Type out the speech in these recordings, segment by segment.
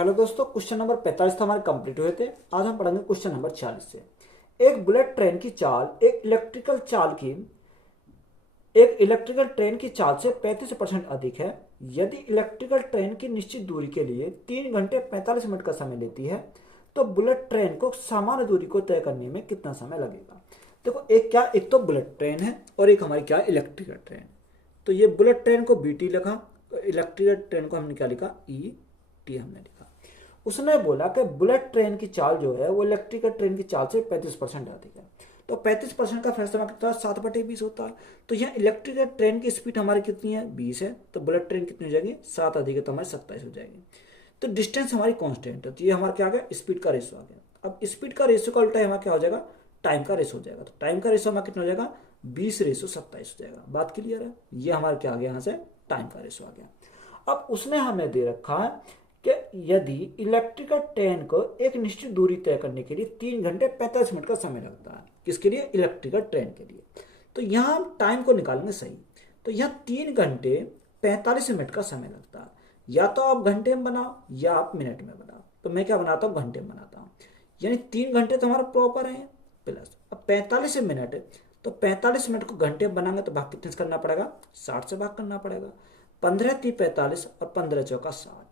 Hello दोस्तों, question number 45 तो हमारे कंप्लीट हुए थे। आज हम पढ़ेंगे क्वेश्चन नंबर 40 से। एक बुलेट ट्रेन की चाल एक इलेक्ट्रिकल ट्रेन की चाल से 35% अधिक है। यदि इलेक्ट्रिकल ट्रेन की निश्चित दूरी के लिए 3 घंटे 45 मिनट का समय लेती है तो बुलेट ट्रेन को समान दूरी को तय करने में कितना समय लगेगा। देखो, एक तो बुलेट ट्रेन है और एक हमारी क्या है, इलेक्ट्रिकल ट्रेन। तो ये बुलेट ट्रेन को बीटी लिखा, इलेक्ट्रिकल ट्रेन को हमने क्या लिखा, ई टी हमने लिखा। उसने बोला कि बुलेट ट्रेन की चाल जो है वो इलेक्ट्रिकल ट्रेन की चाल से 35% अधिक है। तो 35% का फैसला कितना है, 7/20 होता है। तो यहाँ इलेक्ट्रिकल ट्रेन की स्पीड हमारी कितनी है, 20 है। तो बुलेट ट्रेन कितनी हो जाएगी, 7 अधिक है तो हमारी 27 हो जाएगी। तो डिस्टेंस हमारी कांस्टेंट है, तो ये हमारा क्या आ गया, स्पीड का रेशो आ गया। अब स्पीड का रेशो का उल्टा हमारा क्या हो जाएगा, टाइम का रेशो हो जाएगा। तो टाइम का रेशो हमारा कितना हो जाएगा, 20:27 हो जाएगा। बात क्लियर है। ये हमारा क्या आ गया, यहाँ से टाइम का रेशो आ गया। अब उसने हमें दे रखा है कि यदि इलेक्ट्रिकल ट्रेन को एक निश्चित दूरी तय करने के लिए 3 घंटे 45 मिनट का समय लगता है। किसके लिए, इलेक्ट्रिकल ट्रेन के लिए। तो यहाँ हम टाइम को निकालेंगे सही। तो यहाँ 3 घंटे 45 मिनट का समय लगता है। या तो आप घंटे में बनाओ या आप मिनट में बनाओ। तो मैं क्या बनाता हूँ, घंटे में बनाता हूँ। यानी 3 घंटे तो हमारा प्रॉपर है, प्लस अब 45 मिनट। तो 45 मिनट को घंटे में बनाएंगे तो भाग कितने से करना पड़ेगा, 60 से भाग करना पड़ेगा। 15 3 45 और 15 चौका 60।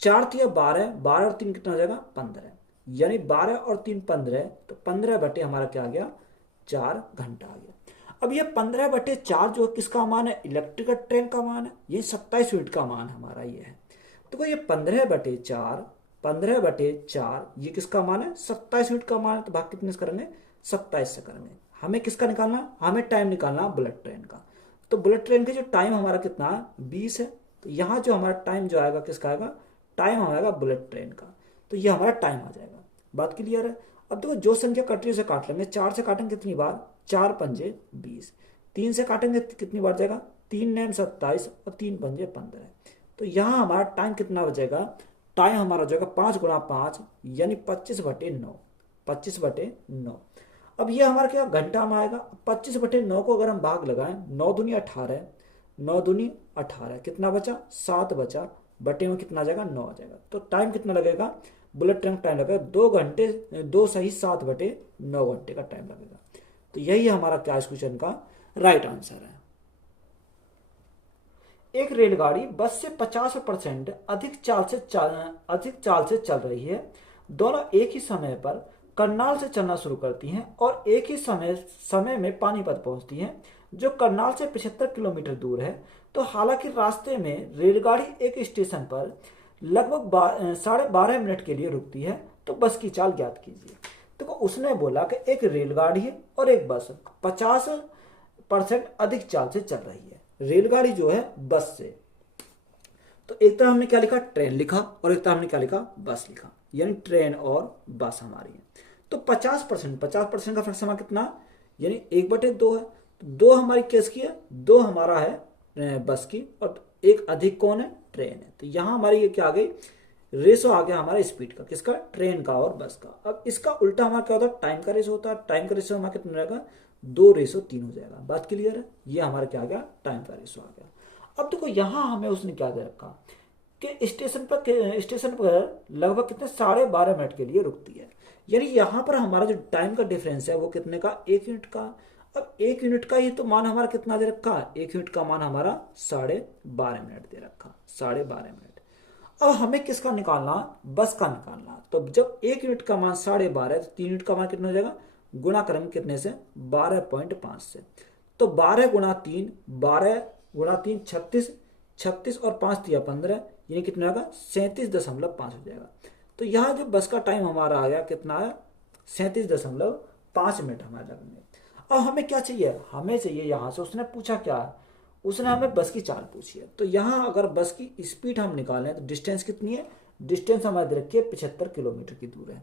4 3 12, 12 और 3 कितना हो जाएगा, 15। यानी 12 और 3 15। तो 15 बटे हमारा क्या आ गया, 4 घंटा आ गया। अब ये 15/4 जो किसका मान है, इलेक्ट्रिकल ट्रेन का मान है। ये 27 मिनट का मान हमारा ये है। तो ये 15/4, 15/4 ये किसका मान है, 27 मिनट का मान है। तो भाग कितने से करेंगे, 27 से करेंगे। हमें किसका निकालना, हमें टाइम निकालना बुलेट ट्रेन का। तो बुलेट ट्रेन का जो टाइम हमारा कितना है, 20 है। तो यहाँ जो हमारा टाइम जो आएगा, किसका आएगा, टाइम आएगा बुलेट ट्रेन का। तो ये हमारा टाइम आ जाएगा। बात क्लियर है। अब देखो, जो संख्या कट रही है उसे काट लेंगे। 4 से काटेंगे कितनी बार, 4 पंजे 20। 3 से काटेंगे कितनी बार जाएगा, 3 9 27 और 3 पंजे 15। तो यहाँ हमारा टाइम कितना बचेगा, टाइम हमारा हो जाएगा 5 गुणा 5 यानी 25/9। 25/9। अब ये हमारा क्या घंटा में आएगा। 25/9 को अगर हम भाग लगाएं, 9 दूनी 18, 9 दूनी 18, कितना बचा, 7 बचा। बटे में कितना आ जाएगा, 9 आ जाएगा। तो टाइम कितना लगेगा, बुलेट ट्रेन टाइम लगेगा 2 घंटे, 2 सही 7/9 घंटे का टाइम लगेगा। तो यही हमारा क्या इस क्वेश्चन का राइट आंसर है। एक रेलगाड़ी बस से 50% अधिक चाल से चल रही है। दोनों एक ही समय पर करनाल से चलना शुरू करती हैं और एक ही समय में पानीपत पहुंचती हैं, जो करनाल से 75 किलोमीटर दूर है। तो हालांकि रास्ते में रेलगाड़ी एक स्टेशन पर लगभग 12.5 मिनट के लिए रुकती है, तो बस की चाल ज्ञात कीजिए। तो उसने बोला कि एक रेलगाड़ी है और एक बस 50% अधिक चाल से चल रही है। रेलगाड़ी जो है बस से, तो एक तरह हमने क्या लिखा, ट्रेन लिखा, और एक तरह हमने क्या लिखा, बस लिखा। यानी ट्रेन और बस हमारी है। तो 50% का फ्रैक्शन कितना, यानी 1/2 है। तो 2 हमारी केस की है, 2 हमारा है बस की, और एक अधिक कौन है, ट्रेन है। तो यहां हमारी ये क्या आ गई, रेशो आ गया हमारा स्पीड का, किसका, ट्रेन का और बस का। अब इसका उल्टा हमारा क्या होता है, टाइम का रेशो होता है। टाइम का रेशो हमारा कितना रहेगा, 2:3 हो जाएगा। बात क्लियर है। ये हमारा क्या आ गया, टाइम का रेशो आ गया। अब देखो, यहां हमें उसने क्या दे रखा कि स्टेशन पर लगभग कितने, 12.5 मिनट के लिए रुकती है। यानी यहां पर हमारा जो टाइम का डिफरेंस है वो कितने का, 1 यूनिट का। अब 1 यूनिट का ही तो मान हमारा कितना दे रखा है, 1 यूनिट का मान हमारा 12.5 मिनट दे रखा, 12.5 मिनट। अब हमें किसका निकालना, बस का निकालना। तो जब 1 यूनिट का मान 12.5 तो 3 यूनिट का मान कितना हो जाएगा, गुणा करेंगे कितने से, 12.5 से। तो 12 × 3, 12 × 3 36, 36 और 5 दिया 15, यानी कितना होगा, 37.5 हो जाएगा। तो यहाँ जो बस का टाइम हमारा आ गया कितना है, 37.5 मिनट हमारे लगेंगे। अब हमें क्या चाहिए, हमें चाहिए यहाँ से, उसने पूछा क्या, उसने हमें बस की चाल पूछी है। तो यहाँ अगर बस की स्पीड हम निकालें तो डिस्टेंस कितनी है, डिस्टेंस हमारे रखिए 75 किलोमीटर की दूर है,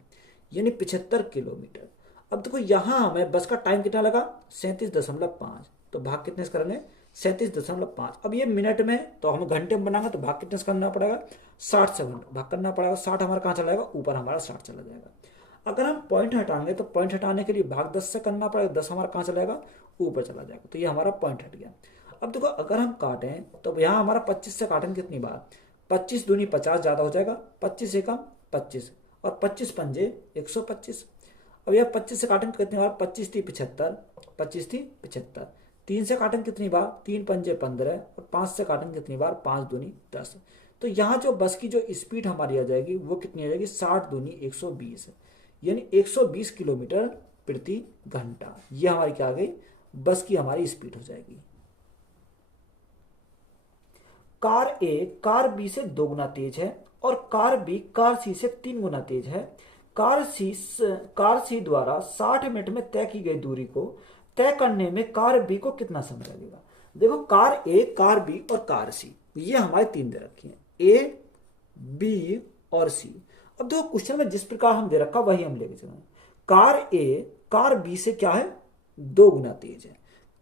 यानी 75 किलोमीटर। अब देखो, यहाँ हमें बस का टाइम कितना लगा, 37.5। तो भाग कितने से करेंगे, 37.5। अब ये मिनट में, तो हम घंटे में बनाएंगे तो भाग कितने से करना पड़ेगा, 60 से भाग करना पड़ेगा। 60 हमारा कहाँ चला जाएगा, ऊपर हमारा 60 चला जाएगा। अगर हम पॉइंट हटाएंगे तो पॉइंट हटाने के लिए भाग 10 से करना पड़ेगा। 10 हमारा कहाँ चला जाएगा, ऊपर चला जाएगा। तो ये हमारा पॉइंट हट गया। अब देखो, अगर हम काटें तो यहाँ हमारा 25 से काटेंगे कितनी बार, 25 दूनी 50 ज़्यादा हो जाएगा, 25 से कम 25, और 25 पंजे 125। अब यह 25 से काटेंगे कितनी बार, 25 थी 75, 25 थी 75। 3 से काटेंगे कितनी बार, 3 पंजे 15, और 5 से काटेंगे कितनी बार, 5 दूनी 10। तो यहाँ जो बस की जो स्पीड हमारी आ जाएगी वो कितनी आ जाएगी, 60 दूनी 120, यानी 120 किलोमीटर प्रति घंटा। ये हमारी क्या आ गई, बस की हमारी स्पीड हो जाएगी। कार ए कार बी से 2 गुना तेज है और कार बी कार सी से 3 गुना तेज है। कार सी द्वारा 60 मिनट में तय की गई दूरी को तय करने में कार बी को कितना समय लगेगा। देखो कार ए, कार बी और कार सी, ये हमारे 3 दे रखी हैं, ए बी और सी। अब देखो क्वेश्चन में जिस प्रकार हम दे रखा वही हम लेके चलेंगे। कार ए कार बी से क्या है, 2 गुना तेज है।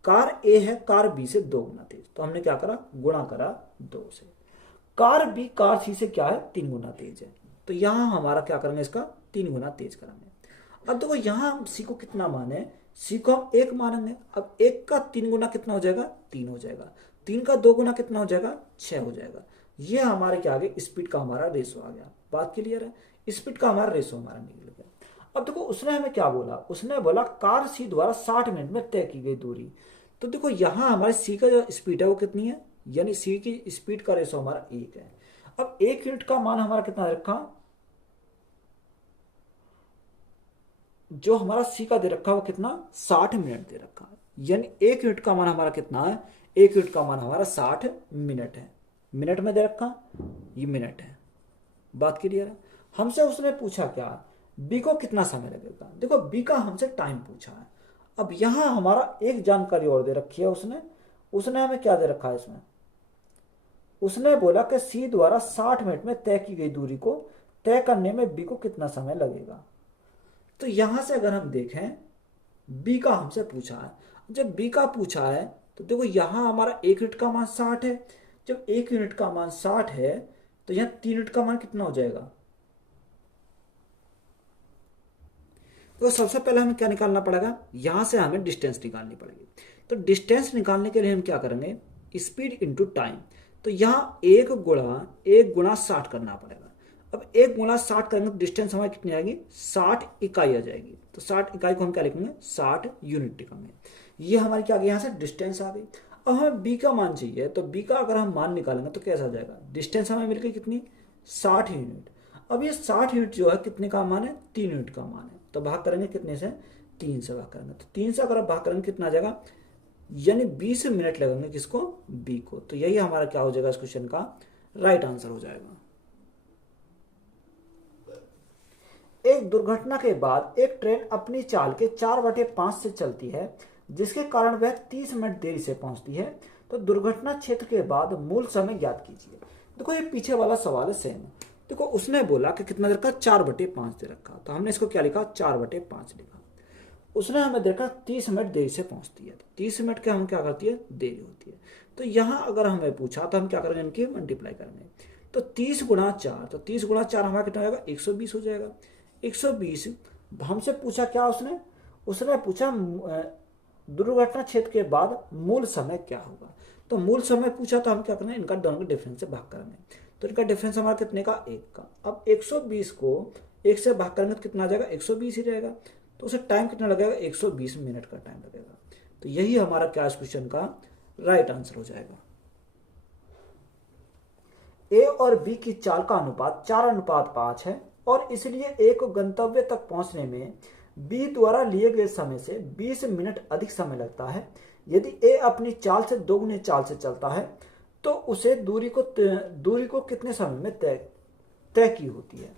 कार ए है कार बी से 2 गुना तेज, तो हमने क्या करा, गुणा करा 2 से। कार बी कार सी से क्या है, 3 गुना तेज है, तो यहां हमारा क्या करेंगे, इसका 3 गुना तेज करेंगे। अब देखो यहां हम सी को कितना माने, सी को हम 1 मानेंगे। अब 1 का 3 गुना कितना हो जाएगा, 3 हो जाएगा। 3 का 2 गुना कितना हो जाएगा, 6 हो जाएगा। ये हमारे क्या आ गया, स्पीड का हमारा रेशो आ गया। बात क्लियर है, स्पीड का हमारा रेशो हमारा निकल गया। अब देखो उसने हमें क्या बोला, उसने बोला कार सी द्वारा 60 मिनट में तय की गई दूरी। तो देखो यहां हमारे सी का जो स्पीड है वो कितनी है, यानी सी की स्पीड का रेशो हमारा 1 है। अब 1 यूनिट का मान हमारा कितना रखा, जो हमारा सी का दे रखा है वो कितना, 60 मिनट दे रखा है, यानी 1 यूनिट का मान हमारा कितना है, 1 यूनिट का मान हमारा 60 मिनट है। मिनट में दे रखा, ये मिनट है। बात क्लियर है। हमसे उसने पूछा क्या, बी को कितना समय लगेगा। देखो बी का हमसे टाइम पूछा है। अब यहां हमारा एक जानकारी और दे रखी है उसने उसने हमें क्या दे रखा है इसमें, उसने बोला कि सी द्वारा 60 मिनट में तय की गई दूरी को तय करने में बी को कितना समय लगेगा। तो यहां से अगर हम देखें, बी का हमसे पूछा है, जब बी का पूछा है तो देखो यहां हमारा 1 यूनिट का मान 60 है। जब 1 यूनिट का मान 60 है तो यहां 3 यूनिट का मान कितना हो जाएगा। तो सबसे पहले हमें क्या निकालना पड़ेगा, यहां से हमें डिस्टेंस निकालनी पड़ेगी। तो डिस्टेंस निकालने के लिए हम क्या करेंगे, स्पीड इंटू टाइम। तो यहाँ 1 गुणा 60 करना पड़ेगा। अब 1 गुणा 60 करेंगे तो डिस्टेंस हमारी कितनी आएगी, 60 इकाई आ जाएगी। तो 60 इकाई को हम क्या लिखेंगे, 60 यूनिट लिखेंगे। ये हमारी क्या आ गई, यहाँ से डिस्टेंस आ गई। अब हमें बी का मान चाहिए, तो बी का अगर हम मान निकालेंगे तो कैसा आ जाएगा, डिस्टेंस हमें मिल गई कितनी, 60 यूनिट। अब ये 60 यूनिट जो है कितने का मान है, 3 यूनिट का मान है। तो भाग करेंगे कितने से, 3 से भाग करेंगे। तो 3 से अगर आप भाग करेंगे कितना आ जाएगा, यानी 20 मिनट लगेंगे किसको, बी को। तो यही हमारा क्या हो जाएगा, इस क्वेश्चन का राइट आंसर हो जाएगा। एक दुर्घटना के बाद एक ट्रेन अपनी चाल के 4/5 से चलती है, जिसके कारण वह 30 मिनट देरी से पहुंचती है। तो दुर्घटना क्षेत्र के बाद मूल समय ज्ञात कीजिए। देखो ये पीछे वाला सवाल है सेम। देखो उसने बोला कि कितना दे रखा, 4/5 दे रखा, तो हमने इसको क्या लिखा, 4/5 लिखा। उसने हमें देखा 30 मिनट देरी से पहुंचती है, तो 30 मिनट के हम क्या करती है, देरी होती है। तो यहां अगर हमें पूछा तो हम क्या करेंगे, इनकी मल्टीप्लाई करेंगे। तो 30 गुणा 4, तो 30 गुणा 4 हमारा कितना हो जाएगा, 120 हो जाएगा। 120 हमसे पूछा क्या, उसने पूछा दुर्घटना क्षेत्र के बाद मूल समय क्या होगा। तो मूल समय पूछा तो हम क्या करेंगे, इनका दोनों के डिफरेंस से भाग करेंगे। तो इनका डिफरेंस हमारा कितने का, 1 का। अब 120 को 1 से भाग करेंगे तो कितना आ जाएगा, 120 ही रहेगा। तो उसे टाइम कितना लगेगा, 120 मिनट का टाइम लगेगा। तो यही हमारा क्या इस क्वेश्चन का राइट आंसर हो जाएगा। ए और बी की चाल का अनुपात 4:5 है और इसलिए ए को गंतव्य तक पहुंचने में बी द्वारा लिए गए समय से 20 मिनट अधिक समय लगता है। यदि ए अपनी चाल से 2 गुने चाल से चलता है तो उसे दूरी को कितने समय में तय की होती है।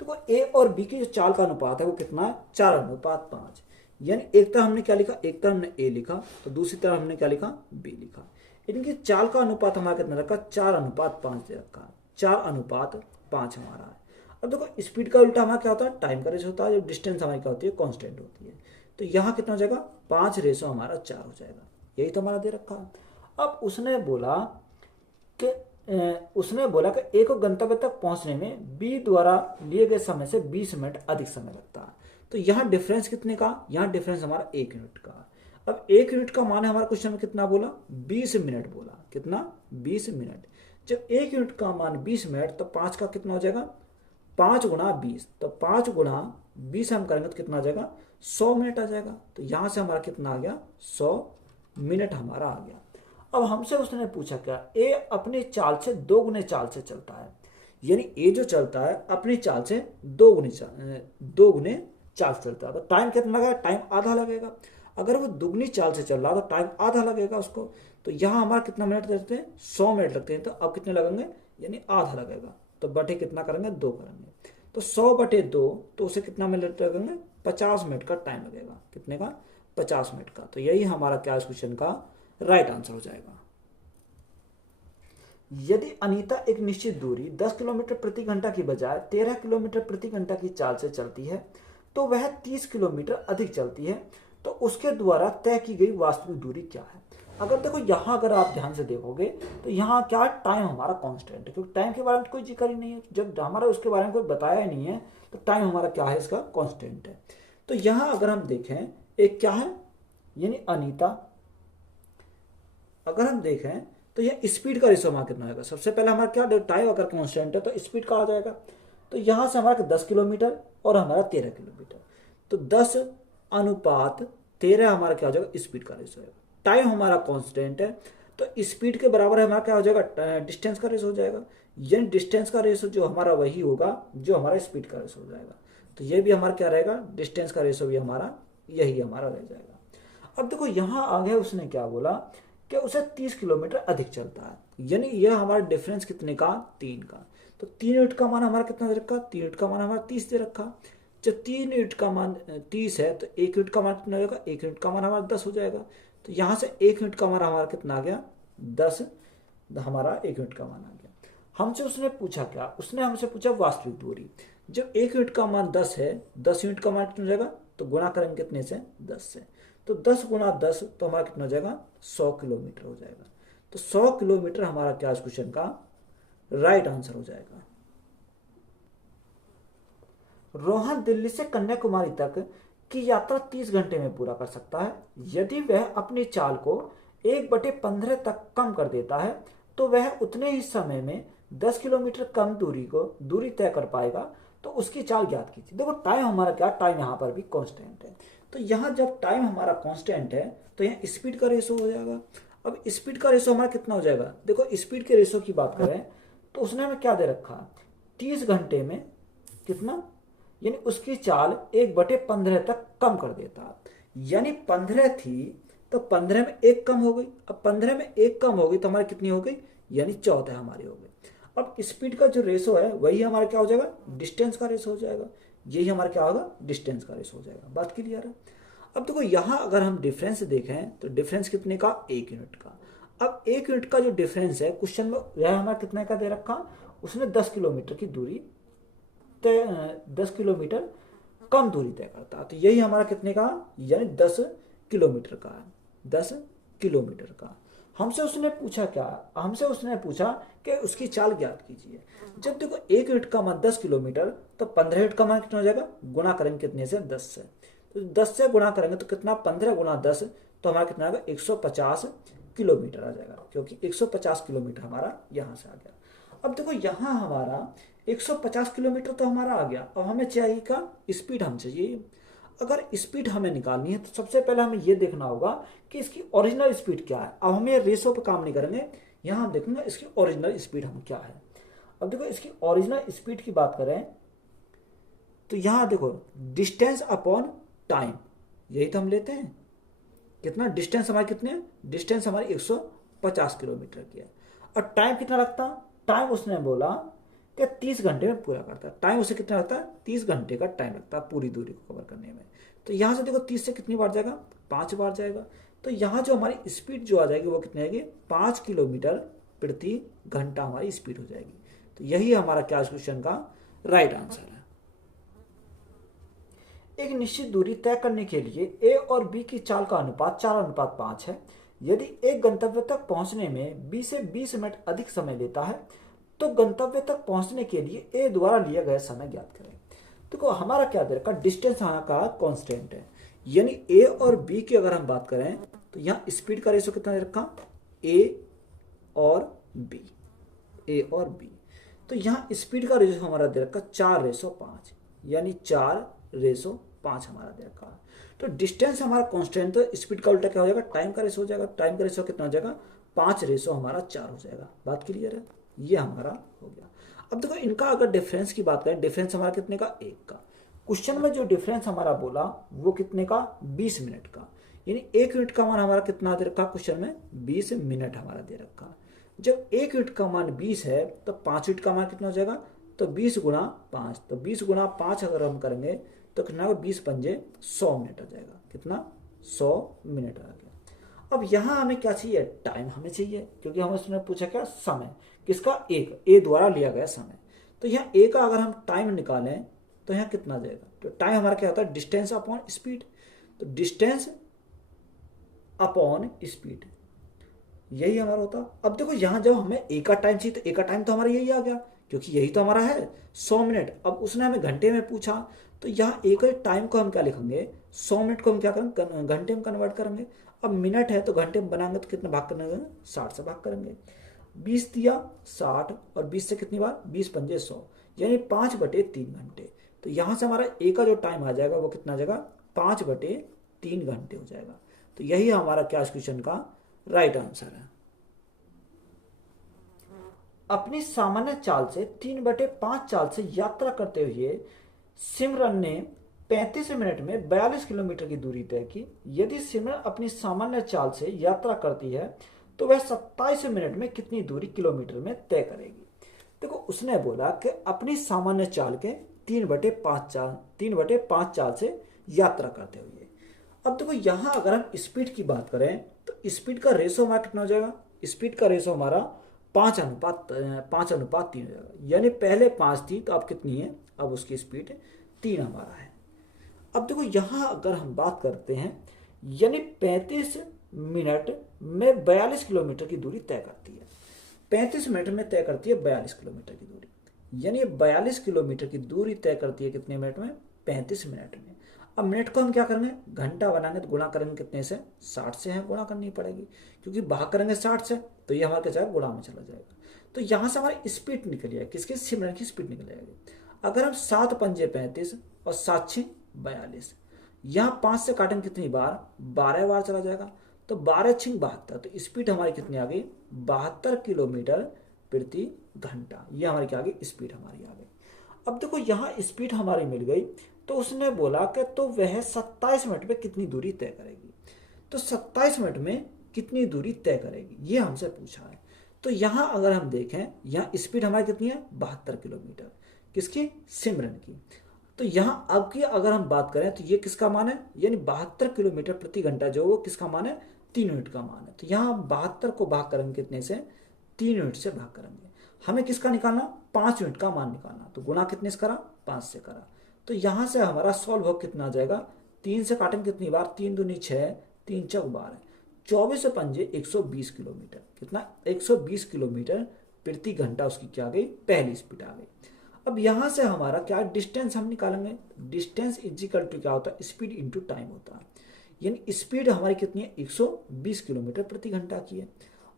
तो ए और बी की जो चाल का अनुपात है वो कितना है, 4:5। यानी एक तरफ हमने क्या लिखा, एक तरफ हमने ए लिखा, तो दूसरी तरफ हमने क्या लिखा, बी लिखा। इनकी चाल का अनुपात हमारा कितना रखा, 4:5 दे रखा, 4:5 हमारा है। अब देखो स्पीड का उल्टा हमारा क्या होता है, टाइम का रेशो होता है, जब डिस्टेंस हमारी क्या होती है, कांस्टेंट होती है। तो यहाँ कितना हो जाएगा, 5 रेशो हमारा 4 हो जाएगा। यही तो हमारा दे रखा है। अब उसने बोला कि ए को गंतव्य तक पहुंचने में बी द्वारा लिए गए समय से 20 मिनट अधिक समय लगता है। तो यहाँ डिफरेंस कितने का, यहाँ डिफरेंस हमारा 1 यूनिट का। अब 1 यूनिट का मान है हमारा क्वेश्चन में कितना बोला, 20 मिनट बोला, कितना, 20 मिनट। जब एक यूनिट का मान 20 मिनट तो 5 का कितना हो जाएगा, 5 गुणा 20, तो 5 गुणा 20 हम करेंगे तो कितना आ जाएगा, 100 मिनट आ जाएगा। तो यहां से हमारा कितना आ गया, 100 मिनट हमारा आ गया। अब हमसे उसने पूछा क्या, ए अपनी चाल से 2 गुने चाल से चलता है, यानी ए जो चलता है अपनी चाल से 2 गुने चाल से चलता है। तो टाइम कितना लगेगा, टाइम आधा लगेगा। अगर वो दुगनी चाल से चल रहा है तो टाइम आधा लगेगा उसको। तो यहाँ हमारा कितना मिनट लगते हैं, 100 मिनट लगते हैं। तो अब कितने लगेंगे, यानी आधा लगेगा। तो बटे कितना करेंगे, 2 करेंगे। तो 100/2, तो उसे कितना मिनट लगेंगे, 50 मिनट का टाइम लगेगा। कितने का, 50 मिनट का। तो यही हमारा क्या इस क्वेश्चन का राइट आंसर हो जाएगा। यदि अनीता एक निश्चित दूरी 10 किलोमीटर प्रति घंटा की बजाय 13 किलोमीटर प्रति घंटा की चाल से चलती है तो वह 30 किलोमीटर अधिक चलती है, तो उसके द्वारा तय की गई वास्तविक दूरी क्या है। अगर देखो यहाँ अगर आप ध्यान से देखोगे तो यहाँ क्या, टाइम हमारा कांस्टेंट है, क्योंकि टाइम के बारे में कोई जिक्र ही नहीं है। जब हमारा उसके बारे में कोई बताया ही नहीं है तो टाइम हमारा क्या है, इसका कांस्टेंट है। तो यहाँ अगर हम देखें, एक क्या है, यानी अनीता, अगर हम देखें तो यह स्पीड का रेशो हमारा कितना आएगा। सबसे पहले हमारा क्या, टाइम अगर कांस्टेंट है तो स्पीड का आ जाएगा। तो यहाँ से हमारा 10 किलोमीटर और हमारा 13 किलोमीटर, तो 10:13 हमारा क्या हो जाएगा, स्पीड का रेशो है। टाइम हमारा कांस्टेंट है तो स्पीड के बराबर हमारा क्या हो जाएगा, डिस्टेंस का रेशो हो जाएगा। यानी डिस्टेंस का रेशो जो हमारा वही होगा जो हमारा स्पीड का रेशो हो जाएगा। तो ये भी हमारा क्या रहेगा, डिस्टेंस का रेशो भी हमारा यही हमारा रह जाएगा। अब देखो यहाँ आगे उसने क्या बोला कि उसे 30 किलोमीटर अधिक चलता है, यानी यह हमारा डिफरेंस कितने का, 3 का। तो 3 यूनिट का मान हमारा कितना दे रखा, 3 यूनिट का मान हमारा 30 दे रखा। जब 3 यूनिट का मान 30 है तो 1 यूनिट का मान कितना होगा, 1 यूनिट का मान हमारा 10 हो जाएगा। तो यहाँ से 1 यूनिट का मान हमारा कितना आ गया, 10, हमारा 1 यूनिट का मान आ गया। हमसे उसने पूछा क्या, उसने हमसे पूछा वास्तविक दूरी। जब 1 यूनिट का मान 10 है, 10 यूनिट का मान कितना हो जाएगा, तो गुणा करेंगे कितने से, 10 से। तो 10 गुणा 10 तो हमारा कितना हो जाएगा, 100 किलोमीटर हो जाएगा। तो 100 किलोमीटर हमारा क्या इस क्वेश्चन का राइट आंसर हो जाएगा। रोहन दिल्ली से कन्याकुमारी तक की यात्रा 30 घंटे में पूरा कर सकता है। यदि वह अपनी चाल को 1/15 तक कम कर देता है तो वह उतने ही समय में 10 किलोमीटर कम दूरी तय कर पाएगा। तो उसकी चाल ज्ञात कीजिए। देखो टाइम हमारा क्या, टाइम यहाँ पर भी कांस्टेंट है। तो यहाँ जब टाइम हमारा कांस्टेंट है तो यहाँ स्पीड का रेशो हो जाएगा। अब स्पीड का रेशो हमारा कितना हो जाएगा, देखो स्पीड के रेशो की बात करें तो उसने हमें क्या दे रखा, 30 घंटे में कितना, यानी उसकी चाल 1/15 तक कम कर देता। यानी 15 थी तो 15 में 1 कम हो गई। अब 15 में 1 कम हो गई तो हमारी कितनी हो गई, यानी 14 हमारी हो गई। अब स्पीड का जो रेशो है वही हमारा क्या हो जाएगा, डिस्टेंस का रेशो हो जाएगा। यही हमारा क्या होगा, डिस्टेंस का रेशो हो जाएगा। बात क्लियर है। अब देखो यहाँ अगर हम डिफरेंस देखें तो डिफरेंस कितने का, 1 यूनिट का। अब 1 यूनिट का जो डिफरेंस है क्वेश्चन में वह हमारा कितने का दे रखा, उसने 10 किलोमीटर की दूरी 10 किलोमीटर कम दूरी तय करता। तो यही हमारा कितने का, यानी 10 किलोमीटर का है, 10 किलोमीटर का। हमसे उसने पूछा क्या, हमसे उसने पूछा कि उसकी चाल ज्ञात कीजिए। जब देखो 1 यूनिट का मान 10 किलोमीटर तो 15 यूनिट का मान कितना हो जाएगा, गुणा करेंगे कितने से, 10 से। तो 10 से गुणा करेंगे तो कितना, 15 गुणा 10 तो हमारा कितना आएगा, 150 किलोमीटर आ जाएगा, क्योंकि 150 किलोमीटर हमारा यहाँ से आ गया। अब देखो यहाँ हमारा 150 किलोमीटर तो हमारा आ गया। अब हमें चाहिए का स्पीड, हम चाहिए। अगर स्पीड हमें निकालनी है तो सबसे पहले हमें यह देखना होगा कि इसकी ओरिजिनल स्पीड क्या है। अब हमें रेशो पे काम नहीं करेंगे, यहाँ हम देखेंगे इसकी ओरिजिनल स्पीड हम क्या है। अब देखो इसकी ओरिजिनल स्पीड की बात करें तो यहाँ देखो डिस्टेंस अपॉन टाइम, यही तो हम लेते हैं। कितना डिस्टेंस हमारी, कितने डिस्टेंस हमारी 150 किलोमीटर की है। और टाइम कितना लगता, टाइम उसने बोला कि 30 घंटे में पूरा करता है। टाइम उसे कितना लगता है, 30 घंटे का टाइम लगता है पूरी दूरी को कवर करने में। तो यहाँ से देखो 30 से कितनी बार जाएगा, 5 बार जाएगा। तो यहाँ जो हमारी स्पीड जो आ जाएगी वो कितनी आएगी, 5 किलोमीटर प्रति घंटा हमारी स्पीड हो जाएगी। तो यही हमारा क्या क्वेश्चन का राइट आंसर है। एक निश्चित दूरी तय करने के लिए ए और बी की चाल का अनुपात 4:5 है। यदि एक गंतव्य तक पहुंचने में बी से 20 मिनट अधिक समय लेता है तो गंतव्य तक पहुंचने के लिए ए द्वारा लिया गया समय ज्ञात करें। देखो हमारा क्या दे रखा, डिस्टेंस यहाँ का कांस्टेंट है। यानी ए और बी की अगर हम बात करें तो यहाँ स्पीड का रेशो कितना दे रखा, ए और बी। ए और बी। तो यहाँ स्पीड का रेशो हमारा दे रखा 4:5, यानी 4:5 हमारा दे रखा है। तो डिस्टेंस हमारा कांस्टेंट, तो स्पीड का उल्टा क्या हो जाएगा, टाइम का रेशो हो जाएगा। टाइम का रेशो कितना हो जाएगा, 5 हमारा 4 हो जाएगा। बात क्लियर है, ये हमारा हो गया। अब देखो इनका अगर डिफरेंस की बात करें, डिफरेंस हमारा कितने का, 1 का। क्वेश्चन में जो डिफरेंस हमारा बोला वो कितने का, 20 मिनट का, यानी 1 यूनिट का मान हमारा कितना दे रखा क्वेश्चन में, 20 मिनट हमारा दे रखा। जब 1 यूनिट का मान 20 है तो 5 यूनिट का मान कितना हो जाएगा, तो 20 गुणा 5, तो 20 गुणा 5 अगर हम करेंगे तो कितना होगा, 20 पंजे 100 मिनट आ जाएगा। कितना, 100 मिनट आ गया। अब यहाँ हमें क्या चाहिए, टाइम हमें चाहिए, क्योंकि हमें उसने पूछा क्या, समय किसका, एक ए द्वारा लिया गया समय। तो यहाँ ए का अगर हम टाइम निकालें तो यहाँ कितना जाएगा, तो टाइम हमारा क्या होता है, डिस्टेंस अपॉन स्पीड। तो डिस्टेंस अपॉन स्पीड, यही हमारा होता। अब देखो यहाँ जब हमें ए का टाइम चाहिए तो ए का टाइम तो हमारा यही आ गया, क्योंकि यही तो हमारा है 100 मिनट। अब उसने हमें घंटे में पूछा, तो यहाँ ए का टाइम को हम क्या लिखेंगे, 100 मिनट को हम क्या करेंगे, घंटे में कन्वर्ट करेंगे। अब मिनट है तो घंटे में बनाएंगे तो कितना भाग करेंगे, 60 से भाग करेंगे। 20 दिया 60, और 20 से कितनी बार, 20 पंजे 100, यानी 5/3 घंटे। तो यहाँ से हमारा ए का जो टाइम आ जाएगा वो कितना आ जाएगा, 5/3 घंटे हो जाएगा। तो यही हमारा क्या इस क्वेश्चन का राइट आंसर है। अपनी सामान्य चाल से 3/5 चाल से यात्रा करते हुए सिमरन ने 35 मिनट में 42 किलोमीटर की दूरी तय की। यदि सिमरन अपनी सामान्य चाल से यात्रा करती है तो वह 27 मिनट में कितनी दूरी किलोमीटर में तय करेगी। देखो उसने बोला कि अपनी सामान्य चाल के 3/5 चाल से यात्रा करते हुए। अब देखो यहाँ अगर हम स्पीड की बात करें तो स्पीड का रेशो हमारा कितना हो जाएगा, स्पीड का रेशो हमारा 5:3 हो जाएगा। यानी पहले 5 थी तो अब कितनी है, अब उसकी स्पीड 3 हमारा है। अब देखो यहाँ अगर हम बात करते हैं, यानी 35 मिनट में 42 किलोमीटर की दूरी तय करती है। 35 मिनट में तय करती है 42 किलोमीटर की दूरी, यानी 42 किलोमीटर की दूरी तय करती है कितने मिनट में, 35 मिनट में। अब मिनट को हम क्या करेंगे, घंटा बनाएंगे तो गुणा करेंगे कितने से, 60 से है गुणा करनी पड़ेगी, क्योंकि भाग करेंगे 60 से तो ये हमारे क्या जाएगा, गुणा में चला जाएगा। तो यहाँ से हमारी स्पीड निकल जाएगी, किसकी, सिमरन की स्पीड निकल जाएगी। अगर हम 7 पंजे 35 और 7 6 42, यहाँ 5 से काटेंगे कितनी बार, 12 बार चला जाएगा। तो 12 6 72, तो स्पीड हमारी कितनी आ गई, 72 किलोमीटर प्रति घंटा। ये हमारी क्या आ गई, स्पीड हमारी आ गई। अब देखो यहाँ स्पीड हमारी मिल गई, तो उसने बोला कि तो वह 27 मिनट में कितनी दूरी तय करेगी। तो 27 मिनट में कितनी दूरी तय करेगी, ये हमसे पूछा है। तो यहाँ अगर हम देखें, यहाँ स्पीड हमारी कितनी है, 72 किलोमीटर, किसकी, सिमरन की। तो यहाँ अब की अगर हम बात करें तो ये किसका मान है, यानी 72 किलोमीटर प्रति घंटा जो वो किसका मान है, 3 यूनिट का मान है। तो यहाँ 72 को भाग करेंगे कितने से, 3 यूनिट से भाग करेंगे। हमें किसका निकालना, 5 यूनिट का मान निकालना। तो गुणा कितने से करा, 5 से करा। तो यहाँ से हमारा सॉल्व हो कितना आ जाएगा, 3 से काटेंगे कितनी बार, 3 दूनी 6, 3 चौक 12, 24 पंजे 120 किलोमीटर, कितना, 120 किलोमीटर प्रति घंटा उसकी क्या आ गई, पहली स्पीड आ गई। अब यहाँ से हमारा क्या डिस्टेंस हम निकालेंगे, डिस्टेंस इजिकल टू क्या होता है, स्पीड इंटू टाइम होता है। यानी स्पीड हमारी कितनी है, 120 किलोमीटर प्रति घंटा की है,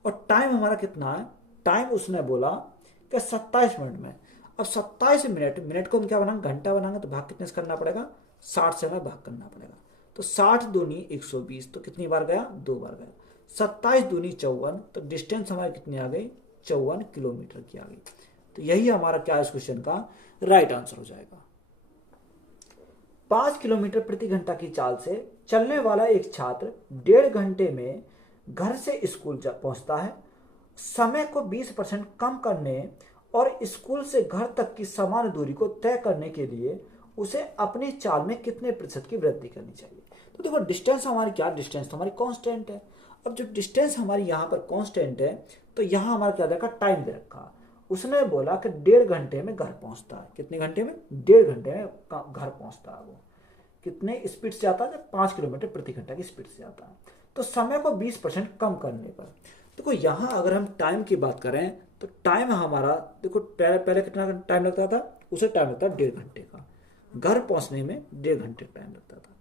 और टाइम हमारा कितना है, टाइम उसने बोला कि 27 मिनट में। अब 27 मिनट, मिनट को हम क्या बनाएंगे, घंटा बनाएंगे, तो भाग कितने से करना पड़ेगा, 60 से हमें भाग करना पड़ेगा। तो 60 दूनी 120, तो कितनी बार गया, 2 बार गया। 27 दूनी 54, तो डिस्टेंस हमारी कितनी आ गई, 54 किलोमीटर की आ गई। तो यही हमारा क्या इस क्वेश्चन का राइट आंसर हो जाएगा। 5 किलोमीटर प्रति घंटा की चाल से चलने वाला एक छात्र 1.5 घंटे में घर से स्कूल पहुंचता है। समय को 20% कम करने और स्कूल से घर तक की समान दूरी को तय करने के लिए उसे अपनी चाल में कितने प्रतिशत की वृद्धि करनी चाहिए। तो देखो डिस्टेंस हमारी क्या, डिस्टेंस तो हमारी कांस्टेंट है। अब जो डिस्टेंस हमारी यहाँ पर कांस्टेंट है, तो यहाँ हमारा क्या देखा, टाइम दे रखा। उसने बोला कि 1.5 घंटे में घर पहुंचता है। कितने घंटे में, 1.5 घंटे में घर पहुंचता है। वो कितने स्पीड से आता है, 5 किलोमीटर प्रति घंटा की स्पीड से आता है। तो समय को 20% कम करने पर, देखो यहाँ अगर हम टाइम की बात करें तो टाइम हमारा देखो पहले कितना टाइम लगता था, उसे टाइम लगता है 1.5 घंटे का, घर पहुंचने में 1.5 घंटे टाइम लगता था।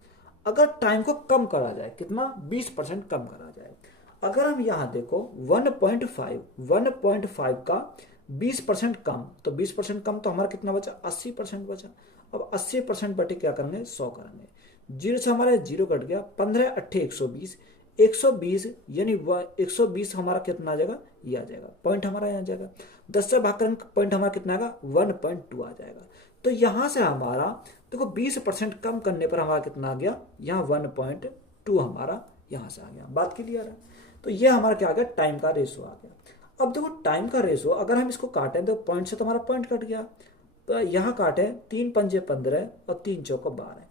अगर टाइम को कम करा जाए, कितना, 20% कम करा जाए। अगर हम यहाँ देखो 1.5 का 20% कम, तो 20% कम तो हमारा कितना बचा, 80% बचा। अब 80% बटे क्या करेंगे, 100 करेंगे। जीरो से हमारा जीरो कट गया, 15 अट्ठे 120, 120 यानी 120 हमारा कितना आ जाएगा, ये आ जाएगा पॉइंट हमारा यहाँ आ जाएगा। 10 से भाग करेंगे पॉइंट हमारा कितना आएगा, 1.2 आ जाएगा। तो यहाँ से हमारा देखो 20% कम करने पर हमारा कितना आ गया, यहाँ 1.2 हमारा यहाँ से आ गया। बात क्लियर है। तो ये हमारा क्या आ गया, टाइम का रेशो आ गया। अब देखो टाइम का रेशो अगर हम इसको काटें तो पॉइंट से तो हमारा पॉइंट कट गया, तो यहाँ काटे 3 पंजे 15 और 3 चौको 12।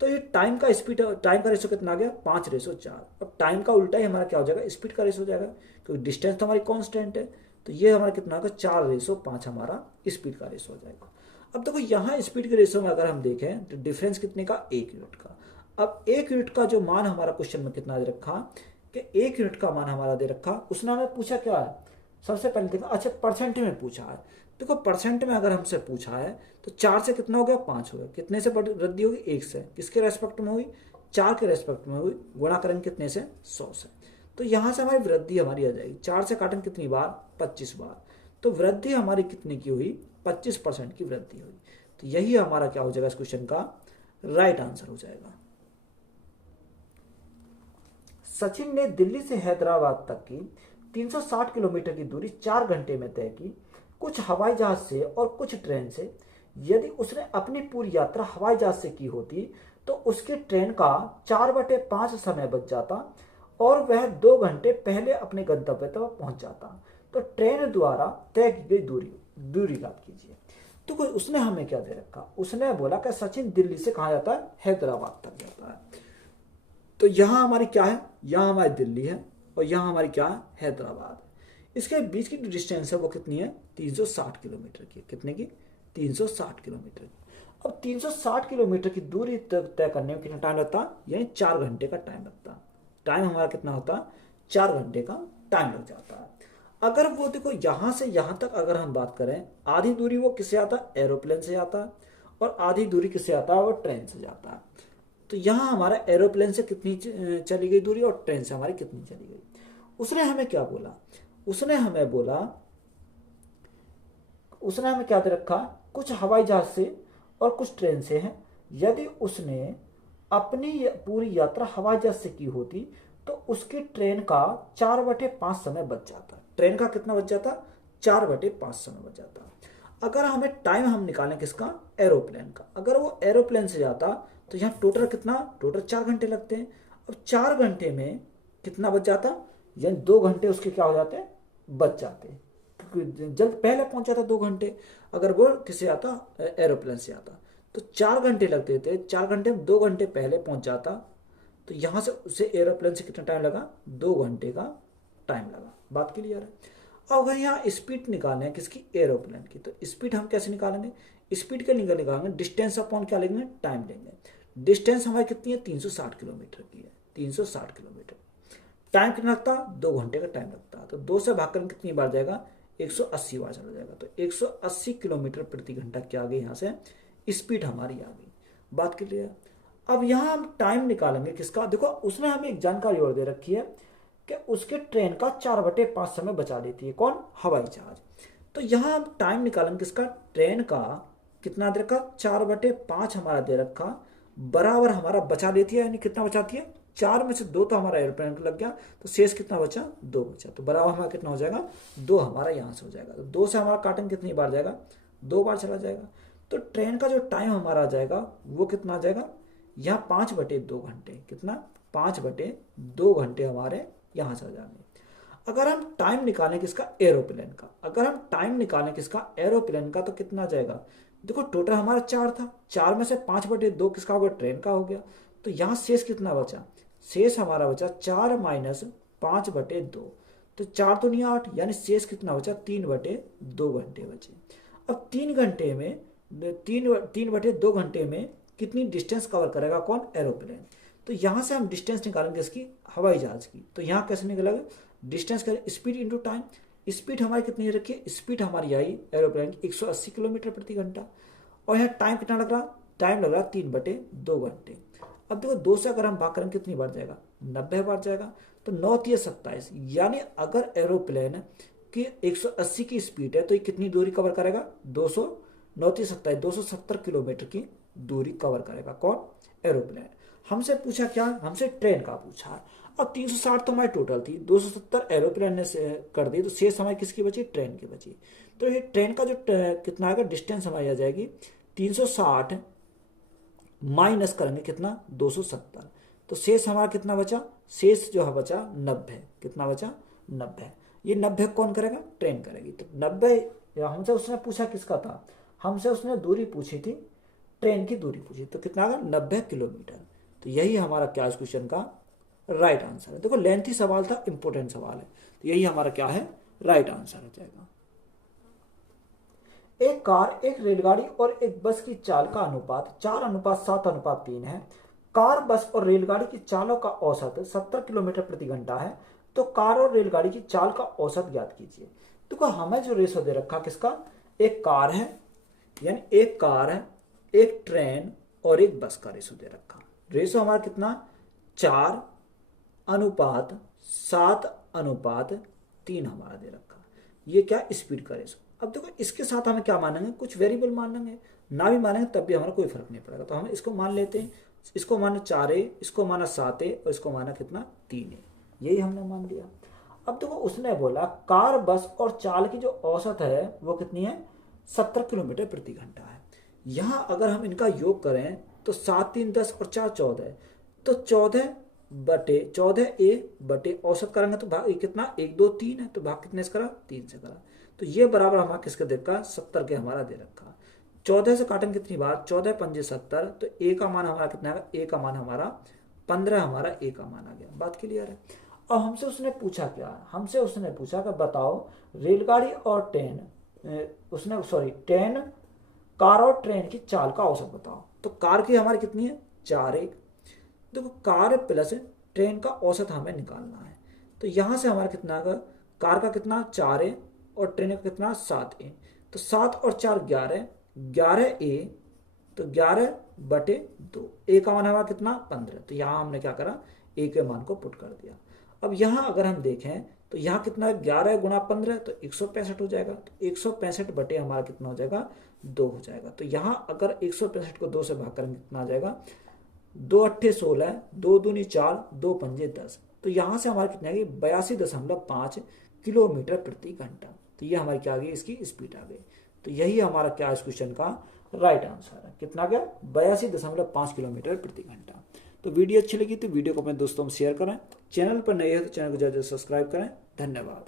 तो ये टाइम का स्पीड, टाइम का रेशो कितना आ गया, 5:4। अब टाइम का उल्टा ही हमारा क्या हो जाएगा, स्पीड का रेशो हो जाएगा, क्योंकि डिस्टेंस तो हमारी कांस्टेंट है। तो ये हमारा कितना होगा, 4:5 हमारा स्पीड का रेशो हो जाएगा। अब देखो यहाँ स्पीड के रेशो में अगर हम देखें तो डिफरेंस कितने का, 1 यूनिट का। अब 1 यूनिट का जो मान हमारा क्वेश्चन में कितना दे रखा कि 1 यूनिट का मान हमारा दे रखा, उसने हमें पूछा क्या है, सबसे पहले देखो अच्छा परसेंट में पूछा है। देखो परसेंट में अगर हमसे पूछा है तो 4 से कितना हो गया, 5 हो गया। कितने से वृद्धि होगी, 1 से। किसके रेस्पेक्ट में हुई, 4 के रेस्पेक्ट में हुई। गुणा करेंगे कितने से, 100 से। तो यहाँ से हमारी वृद्धि हमारी आ जाएगी, 4 से काटेंगे कितनी बार, 25 बार। तो वृद्धि हमारी कितने की हुई, 25% की वृद्धि हुई। तो यही हमारा क्या हो जाएगा इस क्वेश्चन का राइट आंसर हो जाएगा। सचिन ने दिल्ली से हैदराबाद तक की 360 किलोमीटर की दूरी 4 घंटे में तय की, कुछ हवाई जहाज से और कुछ ट्रेन से। यदि उसने अपनी पूरी यात्रा हवाई जहाज से की होती तो उसकी ट्रेन का 4/5 समय बच जाता और वह 2 घंटे पहले अपने गंतव्य तक पहुंच जाता। तो ट्रेन द्वारा तय की गई दूरी ज्ञात कीजिए। तो कोई उसने हमें क्या दे रखा, उसने बोला कि सचिन दिल्ली से कहाँ जाता है, हैदराबाद तक जाता है। तो यहाँ हमारी क्या है, यहाँ हमारी दिल्ली है और यहाँ हमारी क्या है, हैदराबाद। इसके बीच की जो डिस्टेंस है वो कितनी है, 360 किलोमीटर की। कितने की, 360 किलोमीटर की। अब 360 किलोमीटर की दूरी तय करने में कितना टाइम लगता, यानी 4 घंटे का टाइम लगता। टाइम हमारा कितना होता, 4 घंटे का टाइम लग जाता है। अगर वो देखो यहाँ से यहाँ तक अगर हम बात करें, आधी दूरी वो किससे आता है, एरोप्लेन से आता है, और आधी दूरी किससे आता है, वो ट्रेन से जाता है। तो यहाँ हमारा एरोप्लेन से कितनी चली गई दूरी और ट्रेन से हमारी कितनी चली गई। उसने हमें क्या बोला, उसने हमें बोला, उसने हमें क्या दे रखा, कुछ हवाई जहाज से और कुछ ट्रेन से है। यदि उसने अपनी पूरी यात्रा हवाई जहाज से की होती तो उसकी ट्रेन का 4/5 समय बच जाता। ट्रेन का कितना बच जाता, 4/5 समय बच जाता। अगर हमें टाइम हम निकालें किसका, एरोप्लेन का। अगर वो एरोप्लेन से जाता तो यहाँ टोटल कितना, टोटल 4 घंटे लगते हैं। अब 4 घंटे में कितना बच जाता, यानी 2 घंटे उसके क्या हो जाते हैं, बच जाते। जल्द पहले पहुंच जाता 2 घंटे। अगर वो किससे आता, एरोप्लेन से आता, तो 4 घंटे लगते थे। 4 घंटे में 2 घंटे पहले पहुंच जाता। तो यहाँ से उसे एरोप्लेन से कितना टाइम लगा, 2 घंटे का टाइम लगा। बात क्लियर है। अब अगर यहाँ स्पीड निकालना है किसकी, एरोप्लेन की, तो स्पीड हम कैसे निकालेंगे, स्पीड के निकालेंगे डिस्टेंस अपॉन क्या लेंगे, टाइम लेंगे। डिस्टेंस हमारी कितनी है, 360 किलोमीटर की है, 360 किलोमीटर। टाइम कितना लगता, 2 घंटे का टाइम लगता। तो 2 से भाग कर कितनी बार जाएगा, 180 बार चला जाएगा। तो 180 किलोमीटर प्रति घंटा क्या आ गई, यहाँ से स्पीड हमारी आ गई। बात क्लियर। अब यहाँ हम टाइम निकालेंगे किसका, देखो उसने हमें एक जानकारी और दे रखी है कि उसके ट्रेन का 4/5 समय बचा देती है, कौन, हवाई जहाज। तो यहाँ हम टाइम निकालेंगे किसका, ट्रेन का कितना दे रखा, 4/5 हमारा दे रखा, बराबर हमारा बचा देती है, यानी कितना बचाती है, 4 में से 2 तो हमारा एरोप्लेन को लग गया, तो शेष कितना बचा, 2 बचा। तो बराबर हमारा कितना हो जाएगा, 2 हमारा यहाँ से हो जाएगा। तो 2 से हमारा काटेंगे कितनी बार जाएगा, 2 बार चला जाएगा। तो ट्रेन का जो टाइम हमारा आ जाएगा वो कितना आ जाएगा, यहाँ 5/2 घंटे। कितना, 5/2 घंटे हमारे यहाँ से आ जाएंगे। अगर हम टाइम निकालें किसका, एरोप्लेन का, अगर हम टाइम निकालें किसका, एरोप्लेन का, तो कितना जाएगा, देखो टोटल हमारा 4 था, 4 में से 5/2 किसका हो गया, ट्रेन का हो गया। तो यहाँ शेष कितना बचा, शेष हमारा बचा 4 - 5/2। तो 4 तो नहीं 8, यानी शेष कितना बचा, 3/2 घंटे बचे। अब 3 घंटे में 3/2 घंटे में कितनी डिस्टेंस कवर करेगा, कौन, एरोप्लेन। तो यहाँ से हम डिस्टेंस निकालेंगे इसकी, हवाई जहाज की। तो यहाँ कैसे निकलेगा, डिस्टेंस करें स्पीड इंटू टाइम। स्पीड हमारी कितनी रखी है, स्पीड हमारी आई एरोप्लेन की 180 किलोमीटर प्रति घंटा। और यहाँ टाइम कितना लग रहा, टाइम लग रहा 3/2 घंटे। अब देखो 2 से अगर हम भाग करें कितनी बार जाएगा, 90 बार जाएगा। तो 9 × 27, यानी अगर एरोप्लेन कि 180 की स्पीड है तो ये कितनी दूरी कवर करेगा? 270 किलोमीटर की दूरी कवर करेगा। कौन? एरोप्लेन। हमसे पूछा क्या? हमसे ट्रेन का पूछा है। अब 360 तो हमारी टोटल थी, 270 एरोप्लेन ने से कर दी, तो शेष समय किसकी बची? ट्रेन की बची। तो ये ट्रेन का जो कितना आएगा डिस्टेंस हमारी आ जाएगी 360 माइनस करेंगे कितना? 270। तो शेष हमारा कितना बचा? शेष जो है बचा 90। कितना बचा? 90। ये 90 कौन करेगा? ट्रेन करेगी। तो 90 हमसे उसने पूछा किसका था? हमसे उसने दूरी पूछी थी, ट्रेन की दूरी पूछी। तो कितना आ गया? 90 किलोमीटर। तो यही हमारा क्या इस क्वेश्चन का राइट आंसर है। देखो लेंथी सवाल था, इंपॉर्टेंट सवाल है, तो यही हमारा क्या है? राइट आंसर हो जाएगा। एक कार, एक रेलगाड़ी और एक बस की चाल का अनुपात 4:7:3 है। कार, बस और रेलगाड़ी की चालों का औसत 70 किलोमीटर प्रति घंटा है। तो कार और रेलगाड़ी की चाल का औसत ज्ञात कीजिए। देखो हमें जो रेशो दे रखा किसका? एक कार है, यानी एक कार है, एक ट्रेन और एक बस का रेशो दे रखा। रेशो हमारा कितना? 4:7:3 हमारा दे रखा। ये क्या? स्पीड का रेशो। अब देखो इसके साथ हमें क्या मानेंगे? कुछ वेरिएबल मान लेंगे, ना भी मानेंगे तब भी हमारा कोई फर्क नहीं पड़ेगा। तो हम इसको मान लेते हैं, इसको माना 4A, इसको माना 7A और इसको माना कितना? 3A। यही हमने मान लिया। अब देखो उसने बोला कार, बस और चाल की जो औसत है वो कितनी है? 70 किलोमीटर प्रति घंटा है। यहाँ अगर हम इनका योग करें तो 7 3 10 और 4 14, तो 14A बटे औसत करेंगे तो भाग कितना? 1 2 3 है, तो भाग कितने से करा? 3 से करा। तो ये बराबर हमारा किसका दे रखा? 70 के हमारा दे रखा। 14 से काटेंगे कितनी बार? 14 पंजे 70। तो ए का मान हमारा कितना है? ए का मान हमारा 15, हमारा ए का मान आ गया। बात क्लियर है। और हमसे उसने पूछा क्या? हमसे उसने पूछा कि बताओ रेलगाड़ी और ट्रेन, ट्रेन, कार और ट्रेन की चाल का औसत बताओ। तो कार की हमारी कितनी है? 4A। देखो कार प्लस ट्रेन का औसत हमें निकालना है। तो यहां से हमारा कितना आएगा? कार का कितना? 4A और ट्रेन का कितना? 7A। तो 7 और 4 11, 11A। तो 11 बटे 2, ए का मान हमारा कितना? 15। तो यहाँ हमने क्या करा? ए के मान को पुट कर दिया। अब यहाँ अगर हम देखें तो यहाँ कितना? 11 गुणा 15 तो 165 हो जाएगा। तो 165 बटे हमारा कितना हो जाएगा? 2 हो जाएगा। तो यहाँ अगर 165 को 2 से भाग करेंगे कितना आ जाएगा? 2 8 16, 2 दूनी 4, 2 पंजे 10। तो यहाँ से हमारी कितनी आ गई? 82.5 किलोमीटर प्रति घंटा। तो ये हमारी क्या आ गई? इसकी स्पीड आ गई। तो यही हमारा क्या इस क्वेश्चन का राइट आंसर है। कितना गया? 82.5 किलोमीटर प्रति घंटा। तो वीडियो अच्छी लगी तो वीडियो को अपने दोस्तों में शेयर करें। चैनल पर नए हैं तो चैनल को जल्द सब्सक्राइब करें। धन्यवाद।